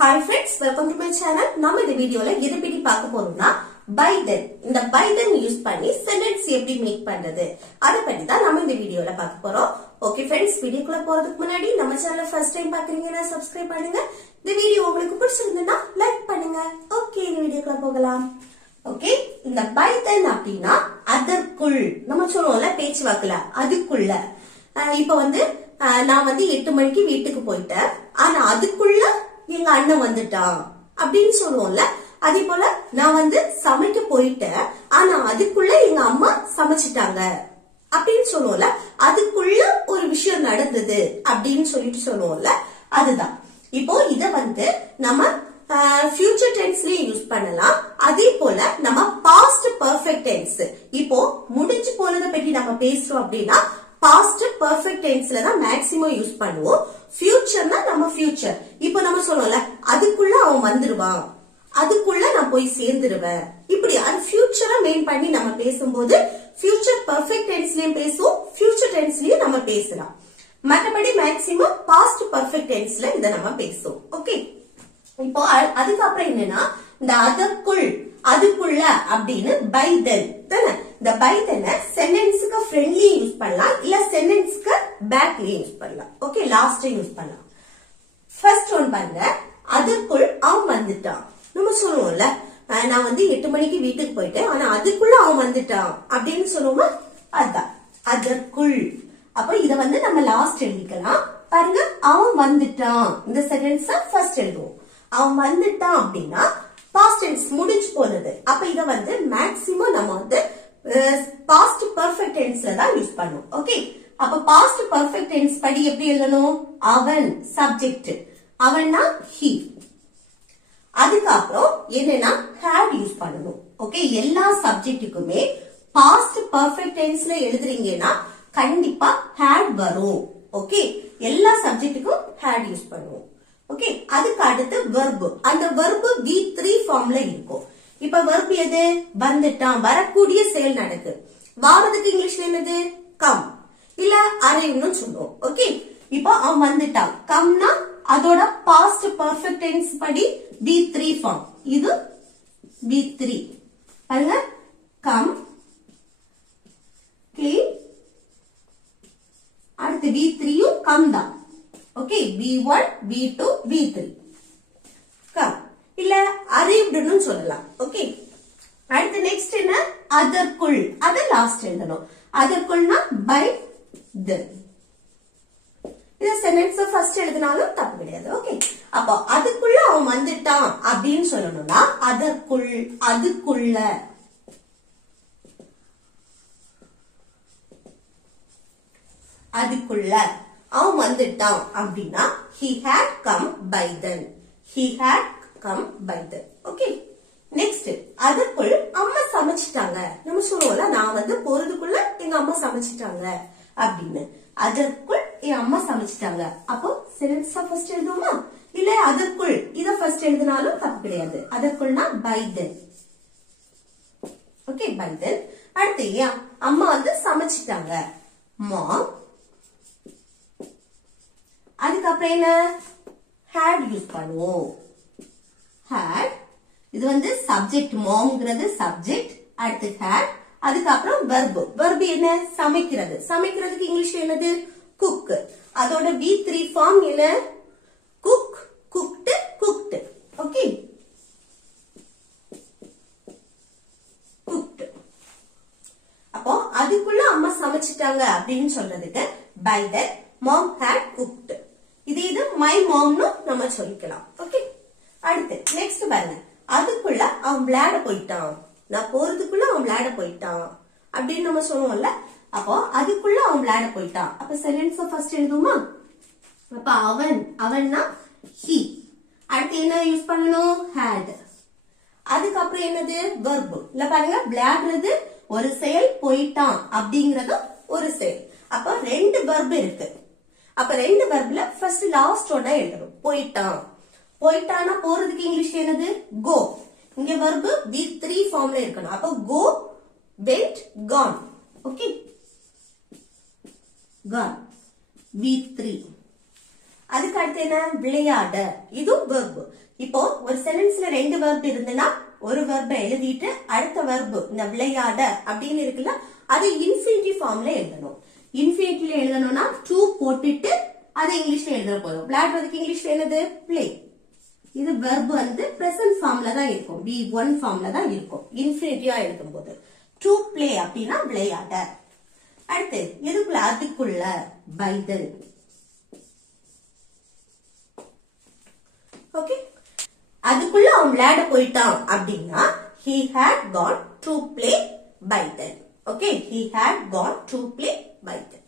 Hi friends, welcome to my channel. நம்ம இந்த வீடியோல எதை பத்தி பார்க்க போறோம்னா by then. இந்த by then யூஸ் பண்ணி சென்டென்ஸ் எப்படி மேக் பண்றது அத பத்தி தான் நம்ம இந்த வீடியோல பார்க்க போறோம். ஓகே फ्रेंड्स, வீடியோக்குள்ள போறதுக்கு முன்னாடி நம்ம சேனலை ஃபர்ஸ்ட் டைம் பாக்குறீங்கன்னா சப்ஸ்கிரைப் பண்ணுங்க. இந்த வீடியோ உங்களுக்கு பிடிச்சிருந்தா லைக் பண்ணுங்க. ஓகே, இந்த வீடியோக்குள்ள போகலாம். ஓகே, இந்த by then அப்படினா அதற்குள் நம்ம சொல்லுவோம்ல பேச்சு வாக்குல அதுக்குள்ள. இப்போ வந்து நான் வந்து 8 மணிக்கு வீட்டுக்கு போயிட்டேன், ஆனா அதுக்குள்ள எங்க அண்ணன் வந்துட்டான் அப்படின்னு சொல்லுவோம்ல. அதே போல நான் வந்து சமைக்க போயிட்டேன், ஆனா அதுக்குள்ள எங்க அம்மா சமைச்சிட்டாங்க அப்படின்னு சொல்லுவோம்ல. அதுக்குள்ள ஒரு விஷயம் நடந்தது அப்படின்னு சொல்லிட்டு சொல்லுவோம்ல, அதுதான். இப்போ இத வந்து நம்ம ஃபியூச்சர் டென்ஸ்லயும் யூஸ் பண்ணலாம். அதே போல நம்ம பாஸ்ட் பெர்ஃபெக்ட் டென்ஸ், இப்போ முடிஞ்சு போனதை பத்தி நம்ம பேசுறோம் அப்படின்னா பாஸ்ட் பெர்ஃபெக்ட் டென்ஸ்ல தான் மேக்ஸிமம் யூஸ் பண்ணுவோம். ஃபியூச்சர்னா நம்ம ஃபியூச்சர். இப்போ நம்ம சொல்லுவோம்ல அதுக்குள்ள அவன் வந்துருவான், அதுக்குள்ள நான் போய் சேர்ந்துருவேன், இப்படி அது ஃபியூச்சரை மெயின் பண்ணி நம்ம பேசும்போது ஃபியூச்சர் பெர்ஃபெக்ட் டென்ஸ்லயும் பேசுவோம், ஃபியூச்சர் டென்ஸ்லயும் நம்ம பேசலாம். மற்றபடி மேக்ஸிமம் பாஸ்ட் பெர்ஃபெக்ட் டென்ஸ்ல இத நம்ம பேசுவோம். ஓகே, இப்போ அதுக்கப்புறம் என்னன்னா இந்த அதற்குள் அதுக்குள்ள அப்படின்னு பை தென் தானே. இந்த பை தென்ன சென்டென்ஸ்க்கு ஃப்ரெண்ட்லி யூஸ் பண்ணலாம், இல்ல சென்டென்ஸ்க்கு பேக்லயே யூஸ் பண்ணலாம். ஓகே, லாஸ்ட் யூஸ் பண்ணலாம். ஃபர்ஸ்ட் ஒன் பாருங்க, அதற்குள் அவன் வந்துட்டான். நம்ம சொல்லுவோம்ல நான் வந்து 8 மணிக்கு வீட்டுக்கு போயிட்டேன், ஆனா அதுக்குள்ள அவன் வந்துட்டான் அப்படின்னு சொல்லுவோமா, அதான் அதற்குள். அப்ப இத வந்து நம்ம லாஸ்ட் எழுதிக்கலாம். பாருங்க, அவன் வந்துட்டான், இந்த சென்டென்ஸ் ஃபர்ஸ்ட் எழுதுவோம். அவன் வந்துட்டான் அப்படின்னா பாஸ்ட் டென்ஸ் முடிஞ்சு போனது. அப்ப இத வந்து மேக்ஸிமம் நம்ம வந்து பாஸ்ட் பெர்ஃபெக்ட் டென்ஸ்ல தான் யூஸ் பண்ணுவோம். ஓகே, அப்ப பாஸ்ட் பெர்ஃபெக்ட் டென்ஸ் படி எப்படி எழுதணும், அவன் சப்ஜெக்ட், அவன்னா he. அதுக்கப்புறம் என்னன்னா had யூஸ் பண்ணணும். ஓகே, எல்லா சப்ஜெக்ட்டுக்குமே பாஸ்ட் பெர்ஃபெக்ட் டென்ஸ்ல எழுதுறீங்கன்னா கண்டிப்பா had வரும். ஓகே, எல்லா சப்ஜெக்ட்டுக்கும் had யூஸ் பண்ணுவோம். ஓகே, அதுக்கு அடுத்து verb. அந்த verb V3 ஃபார்ம்ல இருக்கும். இப்ப verb எது, வந்துட்டான், வரக்கூடிய செயல் நடக்கு. வாரதுக்கு இங்கிலீஷ்ல என்னது, கம் இல்ல arriveன்னு சொல்லுவோம். ஓகே, இப்போ அவன் வந்துட்டான், கம்னா அதோட பாஸ்ட் பெர்ஃபெக்ட் டென்ஸ் படி V3 ஃபார்ம். இது V3 பாருங்க, கம் came, அடுத்து V3யும் கம் தான். Okay, V1 V2 V3 come இல்ல arrivedன்னு சொல்லலாம். ஓகே, அடுத்து நெக்ஸ்ட் என்ன, அதற்குள், அத லாஸ்ட் எழுதணும். அதற்குள்னா by then. இந்த சென்டென்ஸ் ஃபர்ஸ்ட் எழுதினாலும் தப்பு கிடையாது. ஓகே, அப்போ அதுக்குள்ள அவன் வந்துட்டான் அப்படின்னு சொல்லணும்னா அதற்குள், அதுக்குள்ள. அதுக்குள்ள அவன் வந்துட்டான் அப்படின்னா he had come by then. he had come by then. Okay, next அதுக்குள் அம்மா சமைச்சிட்டாங்க. நம்ம சொல்லுவோம்ல நான் வந்து போறதுக்குள்ள எங்க அம்மா சமைச்சிட்டாங்க அப்படின்னு. அதற்குள் என் அம்மா சமைச்சிட்டாங்க. அப்போ சென்டென்ஸ் ஃபர்ஸ்ட் எழுதுவோமா, இல்ல அதற்குள் இத ஃபர்ஸ்ட் எழுதினாலும் தப்பு கிடையாது. அதற்குள்னா by then. Okay, by then. அடுத்து அம்மா வந்து சமைச்சிட்டாங்க, mom. அதுக்கப்புறம் என்ன, had யூஸ் பண்ணுவோம். had இது வந்து சப்ஜெக்ட், மாம்ங்கிறது சப்ஜெக்ட். அடுத்து had, அதுக்கப்புறம் verb. verb என்ன, சமைக்கிறது. சமைக்கிறதுக்கு இங்கிலீஷ்ல என்னது, cook. அதோட V3 ஃபார்ம் என்ன, cook, cooked, cooked. Okay, cooked. அப்போ அதுக்குள்ள அம்மா சமைச்சிட்டாங்க அப்படின்னு சொல்றதுக்கு by that mom had cooked. இது my momனு நம்ம சொல்லிக்கலாம். ஓகே, அடுத்து நெக்ஸ்ட் பாருங்க, அதுக்குள்ள அவன் விளையாட போயிட்டான். நான் போறதுக்குள்ள அவன் விளையாட போயிட்டான் அப்படின்னு நம்ம சொல்லுவோம்ல. அப்போ அதுக்குள்ள அவன் விளையாட போயிட்டான். அப்ப சென்டென்ஸ் ஃபர்ஸ்ட் எழுதுமா. அப்ப அவன், அவன்னா he. அடுத்து என்ன யூஸ் பண்ணணும், had. அதுக்கப்புறம் என்னது, verb. இல்ல பாருங்க, விளையாடுறது ஒரு செயல், போயிட்டான் அப்படிங்கறது ஒரு செயல். அப்ப ரெண்டு verb இருக்கு. அப்ப ரெண்டு verbல ஃபர்ஸ்ட் லாஸ்ட் ஒன்னா எழுதணும், போயிட்டான். போயிட்டானா போறதுக்கு இங்கிலீஷ்ல என்னது, go. இங்க verb V3 ஃபார்ம்ல இருக்கணும். அப்ப go, went, gone. Okay, gone V3. அதுக்கு அடுத்து என்ன, விளையாட. இது verb. இப்போ ஒரு சென்டென்ஸ்ல ரெண்டு வெர்ப் இருந்ததுன்னா ஒரு வெர்ப எழுதிட்டு அடுத்த வெர்ப் இந்த விளையாட அப்படின்னு இருக்குல்ல அது இன்ஃபினிட்டிவ் ஃபார்ம்ல எழுதணும். இன்ஃபினிட்டிவ்ல எழுதணும்னா டு போட்டுட்டு அது இங்கிலீஷ்ல எழுதுற போதும். விளையாடுறதுக்கு இங்கிலீஷ்ல என்னது பிளே. இது வெர்ப் வந்து பிரசன்ட் ஃபார்ம்ல தான் இருக்கும், V1 ஃபார்ம்ல தான் இருக்கும் இன்ஃபினிட்டிவா எழுதும் போது. டு பிளே அப்படின்னா விளையாட. அடுத்து எதுக்குள்ள அதுக்குள்ள பைதல். ஓகே, அதுக்குள்ள அவன் விளையாட போயிட்டான் அப்படின்னா he had gone to play by then. Okay, he had gone to play by then.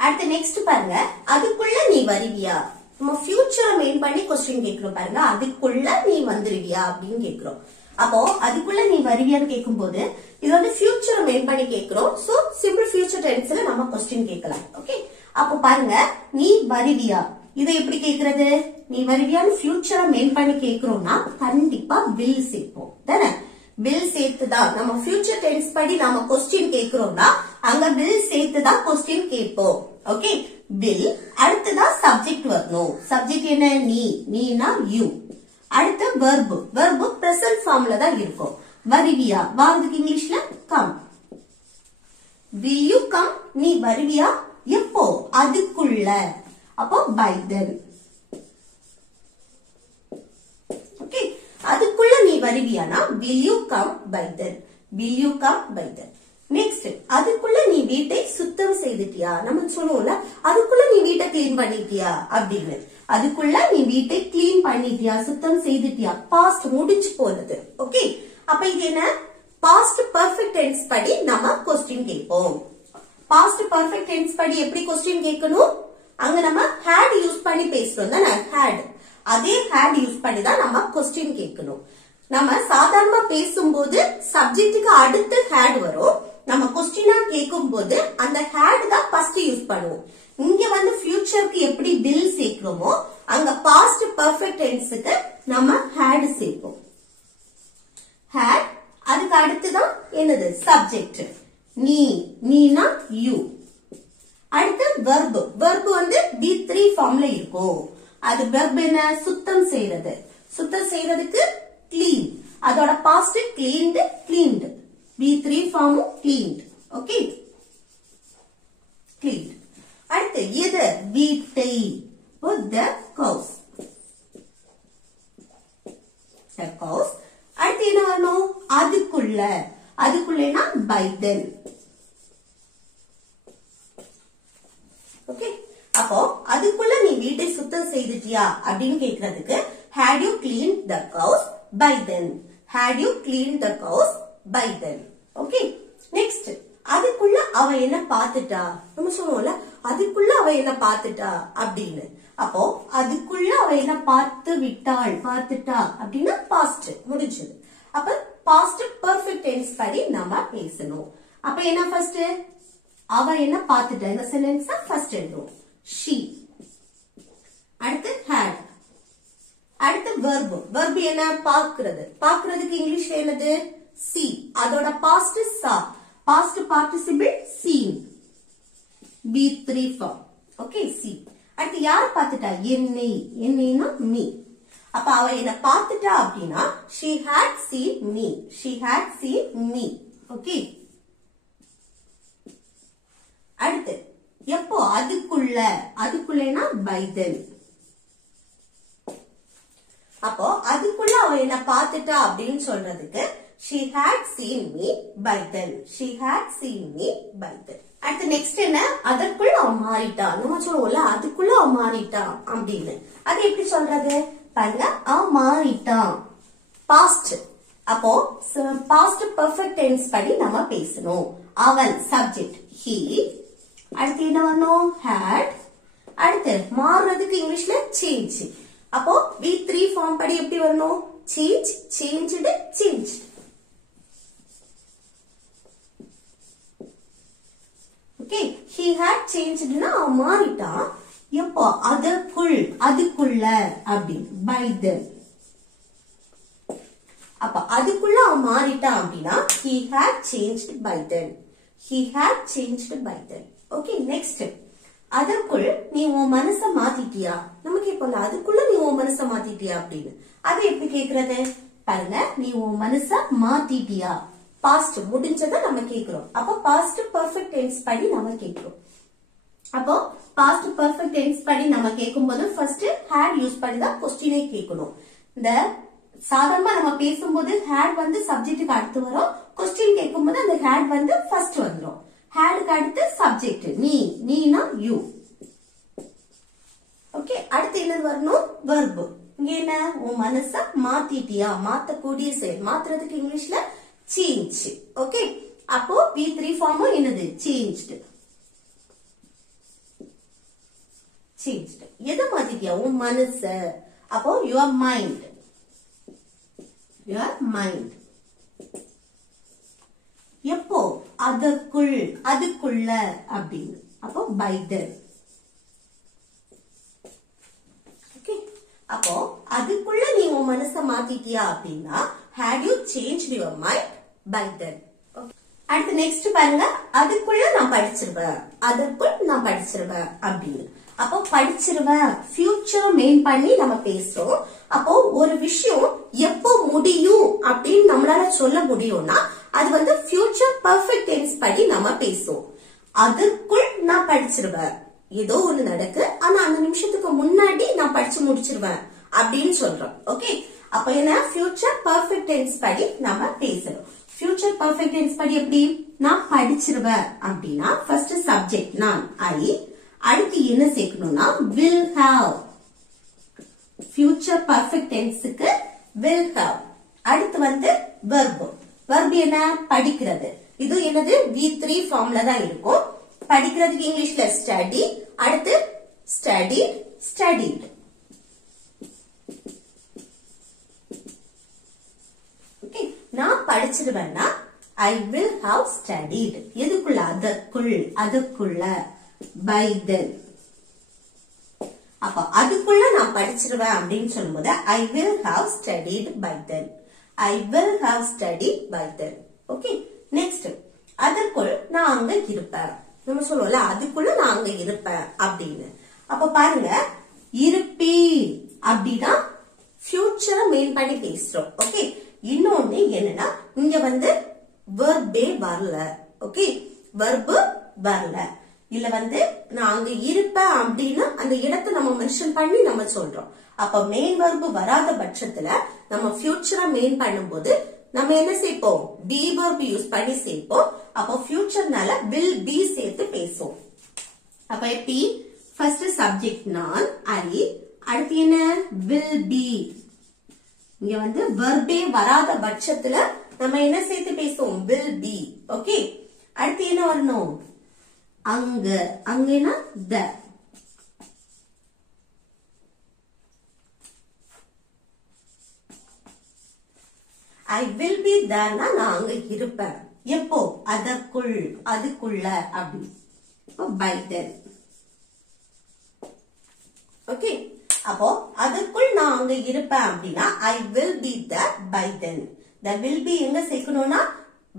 அடுத்து நெக்ஸ்ட் பாருங்க, அதுக்குள்ள நீ வருவியா. நம்ம ஃபியூச்சரை மெயின் பண்ணி क्वेश्चन கேக்குறோம் பாருங்க. அதுக்குள்ள நீ வந்துருவியா அப்படின்னு கேக்குறோம். அப்போ அதுக்குள்ள நீ வருவியான்னு கேட்கும்போது இது வந்து ஃபியூச்சரை மெயின் பண்ணி கேக்குறோம். சோ சிம்பிள் ஃபியூச்சர் டென்ஸ்ல நம்ம क्वेश्चन கேட்கலாம். ஓகே, அப்போ பாருங்க நீ வருவியா இதை எப்படி கேக்குறது. நீ வருவியான்னு ஃபியூச்சரை மெயின் பண்ணி கேக்குறோம்னா கண்டிப்பா will சேர்ப்போம் தானே. will சேர்த்துதான் நம்ம ஃபியூச்சர் டென்ஸ் படி நாம क्वेश्चन கேக்குறோம்னா அங்க will சேர்த்துதான் क्वेश्चन கேட்போம். ஓகே, will அடுத்ததான் சப்ஜெக்ட் வரணும். சப்ஜெக்ட் என்ன நீ, நீனா யூ. அடுத்து verb, verb present ஃபார்ம்ல தான் இருக்கும். வருவியா வாரதுக்கு இங்கிலீஷ்ல come. will you come நீ வருவியா எப்போ அதுக்குள்ள. அப்போ by then. ஓகே, அதுக்குள்ள நீ வருவியானா will you come by then. will you come by then. Next அதுக்குள்ள நீ வீட்டை சுத்தம் செய்துட்டியா. நம்ம சொல்லுவோம்ல அதுக்குள்ள நீ வீட்டை கிளீன் பண்ணிட்டியா அப்படின்னு. அதுக்குள்ள நீ வீட்டை கிளீன் பண்ணிட்டியா சுத்தம் செய்துட்டியா பாஸ்ட் முடிஞ்சு போனது. ஓகே, அப்ப இது என்ன பாஸ்ட் பெர்ஃபெக்ட் டென்ஸ் படி நம்ம क्वेश्चन கேட்போம். பாஸ்ட் பெர்ஃபெக்ட் டென்ஸ் படி எப்படி क्वेश्चन கேட்கணும். அங்க நம்ம had யூஸ் பண்ணி பேசுறோம் தானே. had அதே had யூஸ் பண்ணி தான் நம்ம क्वेश्चन கேட்கணும். நம்ம சாதாரணமா பேசும்போது சப்ஜெக்ட்டுக்கு அடுத்து had வரும். நம்ம क्वेश्चन கேட்கும் போது அந்த had தான் ஃபர்ஸ்ட் யூஸ் பண்ணுவோம். இங்க வந்து ஃபியூச்சருக்கு எப்படி will சேர்க்கிறோமோ அங்க பாஸ்ட் பெர்ஃபெக்ட் டென்ஸ்க்கு நம்ம had சேர்ப்போம். had அதுக்கு அடுத்துதான் என்னது சப்ஜெக்ட். நீ, நீனா யூ. அடுத்து verb, verb வந்து V3 ஃபார்ம்ல இருக்கும். அது verb என்ன சுத்தம் செய்யறது. சுத்தம் செய்யறதுக்கு clean, அதோட past cleaned, cleaned. V3 form cleaned. Okay, cleaned. அடுத்து எது வீட்டை. the cows, the cows. அடுத்து என்ன வரணும் அதுக்குள்ள. அதுக்குள்ளனா by then. ஓகே, அப்போ அதுக்குள்ள நீ வீட்டை சுத்தம் செய்துட்டியா அப்படின்னு கேக்குறதுக்கு had you cleaned the cows by then. had you cleaned the cows by then. Okay, next அதுக்குள்ள அவ என்ன பாத்துட்டா. நம்ம சொல்லுவோம்ல அதுக்குள்ள அவ என்ன பாத்துட்டா அப்படின்னு. அப்போ அதுக்குள்ள அவ என்ன பார்த்து விட்டாள் பார்த்துட்டா அப்படின்னா பாஸ்ட் முடிஞ்சது. அப்ப பாஸ்ட் பெர்ஃபெக்ட் டென்ஸ் படி நம்ம பேசணும். அப்ப என்ன ஃபர்ஸ்ட் அவ என்ன பாத்துட்டா இந்த சென்டென்ஸ் ஃபர்ஸ்ட் எழுதுவோம் she. அடுத்து had. அடுத்து verb, verb என்ன பாக்குறது. பாக்குறதுக்கு இங்கிலீஷ்ல என்னது see. அதோட past saw, past participle seen. V3 form. Okay, see. அடுத்து யார பாத்துட்டா என்னை, என்னைனா me. அப்ப அவ என்ன பாத்துட்டா அப்படின்னா she had seen me. she had seen me. Okay, அடுத்து எப்போ அதுக்குள்ள. அதுக்குள்ளனா by then. அப்போ அதுக்குள்ள அவ என்ன பாத்துட்டா அப்படின்னு சொல்றதுக்கு she had seen me by then. she had seen me by then. அடுத்து நெக்ஸ்ட் என்ன அதற்குள்ள அவ மாறிட்டா. நம்ம சொல்லுவோம்ல அதுக்குள்ள அவ மாறிட்டா அப்படின்னு. அது எப்படி சொல்றது பாருங்க. அவ மாறிட்டான் பாஸ்ட். அப்போ பாஸ்ட் பெர்ஃபெக்ட் டென்ஸ் படி நம்ம பேசணும். அவன் சப்ஜெக்ட் he. அடுத்து என்ன வரணும் had. அடுத்து மாறுறதுக்கு இங்கிலீஷ்ல சேஞ்ச். அப்போ V3 ஃபார்ம் படி எப்படி வரணும் change, changed, change. Okay, he had changedனா மாறிட்டான். எப்போ அதற்குள், அதுக்குள்ள அப்படி by then. அப்ப அதுக்குள்ள அவன் மாறிட்டான் அப்படின்னா he had changed by then. he had changed by then. Okay, next அதற்குள் நீ உன் மனச மாத்திட்டியா? நம்ம கேட்போம்ல, அதுக்குள்ள நீ உன் மனச மாத்திட்டியா அப்படின்னு. அது எப்படி கேக்குறது பாருங்க. நீ உன் மனச மாத்திட்டியா? பாஸ்ட் முடிஞ்சதை நம்ம கேக்குறோம். அப்ப பாஸ்ட் பெர்ஃபெக்ட் டென்ஸ் படி நம்ம கேக்குறோம். அப்போ பாஸ்ட் பெர்ஃபெக்ட் டென்ஸ் படி நம்ம கேட்கும்போது ஃபர்ஸ்ட் had யூஸ் பண்ணி தான் क्वेश्चनே கேட்கணும். இந்த சாதாரணமா நம்ம பேசும்போது had வந்து சப்ஜெக்ட்டுக்கு அடுத்து வரும். क्वेश्चन கேட்கும்போது அந்த had வந்து ஃபர்ஸ்ட் வந்துரும். hadக்கு அடுத்து சப்ஜெக்ட் நீனா you. ஓகே, அடுத்து என்ன வரணும்? verb. இங்க என்ன? உன் மனச மாத்திட்டியா? மாத்தக்கூடிய செயல். மாத்துறதுக்கு இங்கிலீஷ்ல change. ஓகே, அப்போ V3 ஃபார்மும் என்னது? changed. changed. எதை மாத்திட்டியா? உன் மனச. அப்போ your mind. your mind. எப்போ? அதற்குள், அதுக்குள்ள அப்படின்னு. அப்போ by then. ஓகே, அப்போ அதுக்குள்ள நீ உன் மனச மாத்திட்டியா அப்படின்னா had you changed your mind by then. அடுத்து நெக்ஸ்ட் பாருங்க. அதுக்குள்ள நான் படிச்சிருவேன், அதற்குள் நான் படிச்சிருவேன் அப்படின்னு. அப்போ படிச்சிருவேன் ஃபியூச்சர் மெயின் பண்ணி நம்ம பேசுறோம். அப்போ ஒரு விஷயம் எப்போ முடியும் அப்படின்னு நம்மளால சொல்ல முடியும்னா அது வந்து ஃபியூச்சர் பெர்ஃபெக்ட் டென்ஸ் படி நம்ம பேசுவோம். அதற்குள் நான் படிச்சிருவேன், ஏதோ ஒண்ணு நடக்கு, ஆனா அந்த நிமிஷத்துக்கு முன்னாடி நான் படிச்சு முடிச்சிருவேன் அப்படின்னு சொல்றோம். ஓகே, அப்ப என்ன? ஃபியூச்சர் பெர்ஃபெக்ட் டென்ஸ் படி நம்ம பேசணும். ஃபியூச்சர் பெர்ஃபெக்ட் டென்ஸ் படி எப்படி? நான் படிச்சிருவேன் அப்படின்னா ஃபர்ஸ்ட் சப்ஜெக்ட் நான் ஐ, அடுத்து என்ன சேர்க்கணும்னா will have. ஃபியூச்சர் பெர்ஃபெக்ட் டென்ஸ்க்கு will have. அடுத்து வந்து verb. verb என்ன? படிக்கிறது. இது என்னது? V3 ஃபார்ம்ல தான் இருக்கும். படிக்கிறதுக்கு இங்கிலீஷ்ல ஸ்டடி, அடுத்து studied, studied. ஓகே, நான் படிச்சிருவேன்னா I will have studied. எதுக்குள்ள? அதற்குள், அதுக்குள்ள by then. அப்ப அதுக்குள்ள நான் படிச்சிருவேன் அப்படின்னு சொல்லும்போது I will have studied by then. I will have studied by then. Okay, next அதற்குள் நான் அங்க இருப்பேன். நம்ம சொல்லுவோம்ல, அதுக்குள்ள நான் அங்க இருப்பேன் அப்படின்னு. அப்ப பாருங்க, இருப்பி அப்படின்னா ஃபியூச்சரை மெயின் பண்ணி பேசுறோம். ஓகே, இன்னொன்னு என்னன்னா இங்க வந்து வெர்பே வரல. ஓகே, வெர்பு வரல. இல்ல வந்து நான் அங்க இருப்பேன் அப்படின்னா அந்த இடத்தை நம்ம மென்ஷன் பண்ணி நம்ம சொல்றோம். அப்ப மெயின் வெர்பு வராத பட்சத்துல நம்ம ஃபியூச்சரை மெயின் பண்ணும்போது நம்ம என்ன சேர்ப்போம்? பி வெர்பு யூஸ் பண்ணி சேர்ப்போம். அப்போ ஃபியூச்சர்னால will be சேர்த்து பேசுவோம். அப்ப எப்படி? ஃபர்ஸ்ட் சப்ஜெக்ட் நான் ஐ, அடுத்து என்ன? will be. இங்க வந்து வெர்பே வராத பட்சத்துல நம்ம என்ன சேர்த்து பேசுவோம்? will be. ஓகே, அடுத்து என்ன வரணும்? அங்க. அங்கன்னா the. I will be there. நான் அங்க இருப்பேன். எப்போ? அதற்குள், அதுக்குள்ள அப்படி. by then. ஓகே, அப்போ அதுக்குள் நான் அங்க இருப்பேன் அப்படின்னா I will be there by then. the will be எங்க சேர்க்கணும்னா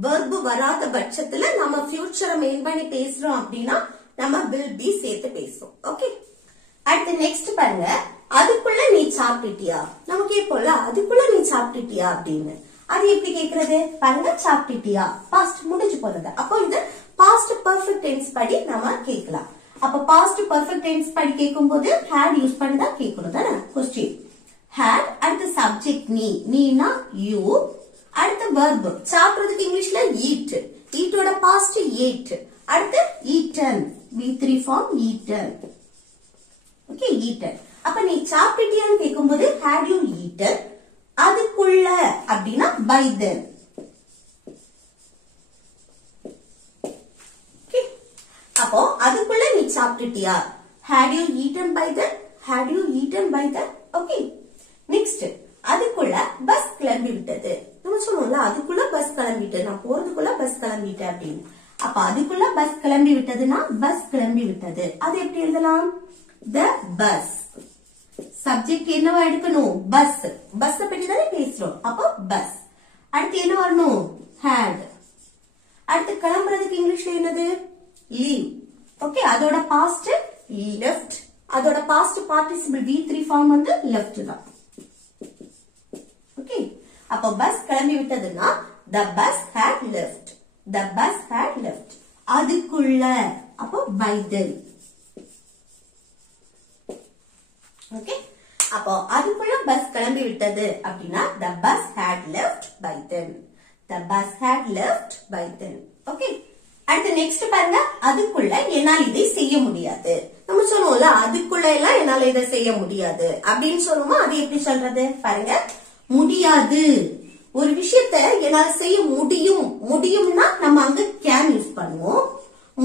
verb வராத பட்சத்துல நம்ம ஃபியூச்சரை மெயின் பண்ணி பேசுறோம் அப்படின்னா நம்ம will be சேர்த்து பேசுவோம். ஓகே, அடுத்து நெக்ஸ்ட் பாருங்க. அதுக்குள்ள நீ சாப்பிட்டியா? நம்ம கேட்போம்ல, அதுக்குள்ள நீ சாப்பிட்டியா அப்படின்னு. அது எப்படி கேக்குறது பாருங்க. சாப்பிட்டியா பாஸ்ட் முடிஞ்சு போறது. அப்போ இது பாஸ்ட் பெர்ஃபெக்ட் டென்ஸ் படி நம்ம கேட்கலாம். அப்ப பாஸ்ட் பெர்ஃபெக்ட் டென்ஸ் படி கேட்கும்போது had யூஸ் பண்ணி தான் கேட்கணும் தானே? क्वेश्चन had, அடுத்து சப்ஜெக்ட் நீனா you, அடுத்து verb. சாப்பிடுறதுக்கு இங்கிலீஷ்ல eat. eatோட பாஸ்ட் ate. அடுத்து eaten. V3 form eaten. Okay, eaten. அப்ப நீ சாப்பிட்டியான்னு கேட்கும்போது had you eaten. அதுக்குள்ள அப்படின்னா by then. அப்போ அதுக்குள்ள நீ சாப்பிட்டியா? had you eaten by then? had you eaten by then? Okay, next அதுக்குள்ள பஸ் கிளம்பி விட்டது. நம்ம சொல்லுவோம்ல, அதுக்குள்ள பஸ் கிளம்பிட்டு, நான் போறதுக்குள்ள பஸ் கிளம்பிட்டு அப்படின்னு. அப்ப அதுக்குள்ள பஸ் கிளம்பி விட்டதுன்னா பஸ் கிளம்பி விட்டது. அது எப்படி எழுதலாம்? the bus. சப்ஜெக்ட் என்னவா எடுக்கணும்? பஸ். பஸ் பத்தி தானே பேசுறோம். அப்போ பஸ். அடுத்து என்ன வரணும்? had. அடுத்து கிளம்புறதுக்கு இங்கிலீஷ்ல என்னது? leave. ஓகே, அதோட பாஸ்ட் left. அதோட past participle V3 form வந்து left தான். Okay. அப்போ பஸ் கிளம்பி விட்டதுன்னா the bus had left. The bus had left. அதுக்குள்ள அப்போ by then. Okay. அப்போ அதுக்குள்ள பஸ் கிளம்பி விட்டது அப்படின்னா the bus had left by then. The bus had left by then. Okay. அடுத்து நெக்ஸ்ட் பாருங்க, அதுக்குள்ள என்னால் இதை செய்ய முடியாது. நம்ம சொல்லுவோம்ல, அதுக்குள்ள எல்லாம் என்னால இதை செய்ய முடியாது அப்படின்னு சொல்லுவோமா, அது எப்படி சொல்றது பாருங்க. முடியாது, ஒரு விஷயத்த என்னால செய்ய முடியும், முடியும்னா நம்ம அங்க கேன் யூஸ் பண்ணுவோம்.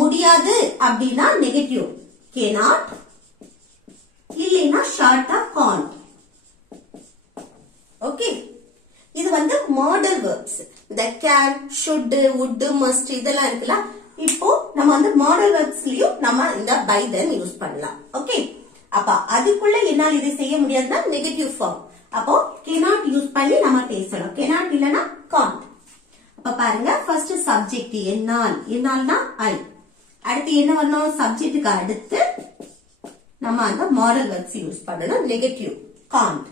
முடியாது அப்படின்னா நெகட்டிவ் cannot, இல்லைன்னா ஷார்ட்டா can't. ஓகே, இது வந்து மாடல் வெர்ப்ஸ். இந்த கேன், ஷுட், வுட், மஸ்ட் இதெல்லாம் இருக்குல்ல. இப்போ நம்ம வந்து மாடல் வெர்ப்ஸ்லயும் நம்ம இந்த பை தென் யூஸ் பண்ணலாம். ஓகே, அப்ப அதுக்குள்ள என்னால் இதை செய்ய முடியாதுன்னா நெகட்டிவ் ஃபார்ம். அப்போ cannot யூஸ் பண்ணி நம்ம பேசணும். cannot இல்லனா can't. அப்ப பாருங்க, ஃபர்ஸ்ட் சப்ஜெக்ட் என்னால், என்னால்னா ஐ. அடுத்து என்ன வரணும், சப்ஜெக்ட்டுக்கு அடுத்து நம்ம அந்த மாடல் வெர்ப்ஸ் யூஸ் பண்ணணும். Negative can't.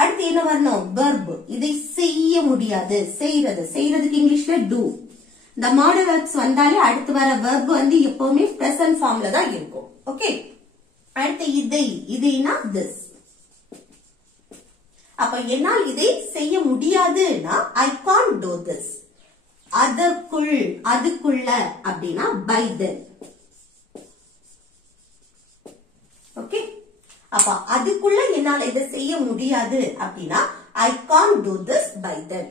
அடுத்து என்ன வரணும், verb. இதை செய்ய முடியாது, செய்யறது, செய்யறதுக்கு இங்கிலீஷ்ல do. இந்த மாடல் வெர்ப்ஸ் வந்தாலே அடுத்து வர verb வந்து எப்பவுமே present formல தான் இருக்கும். ஓகே, அடுத்து இதை, இதைனா this. அப்ப என்னால் இதை செய்ய முடியாதுன்னா I can't do this. அதற்குள், அதுக்குள்ள அப்படின்னா by then. ஓகே, அப்ப அதுக்குள்ள என்னால இதை செய்ய முடியாது அப்படின்னா I can't do this by then.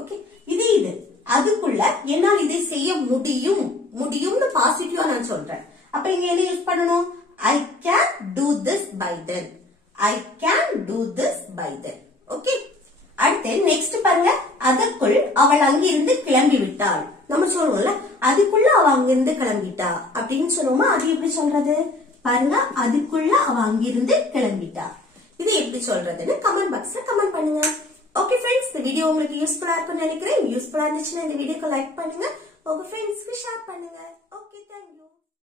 Okay, இது அதுக்குள்ள என்னால் இதை செய்ய முடியும், முடியும்னு பாசிட்டிவா நான் சொல்றேன். அப்ப இங்க என்ன யூஸ் பண்ணணும், I can do this by then. I can do this by then. Okay, அடுத்து நெக்ஸ்ட் பாருங்க, அதற்குள் அவள் அங்கிருந்து கிளம்பி விட்டாள். நம்ம சொல்லுவோம்ல, அதுக்குள்ள அவ அங்கிருந்து கிளம்பிட்டா அப்படின்னு சொல்லுவோமா, அது எப்படி சொல்றது பாருங்க. அதுக்குள்ள அவ அங்கிருந்து கிளம்பிட்டா, இது எப்படி சொல்றதுன்னு கமெண்ட் பாக்ஸ்ல கமெண்ட் பண்ணுங்க. ஓகே ஃப்ரெண்ட்ஸ், இந்த வீடியோ உங்களுக்கு யூஸ்ஃபுல்லா இருக்கும்னு நினைக்கிறேன். யூஸ்ஃபுல்லா இருந்துச்சுன்னா இந்த வீடியோக்கு லைக் பண்ணுங்க, உங்க ஃப்ரெண்ட்ஸ்க்கு ஷேர் பண்ணுங்க.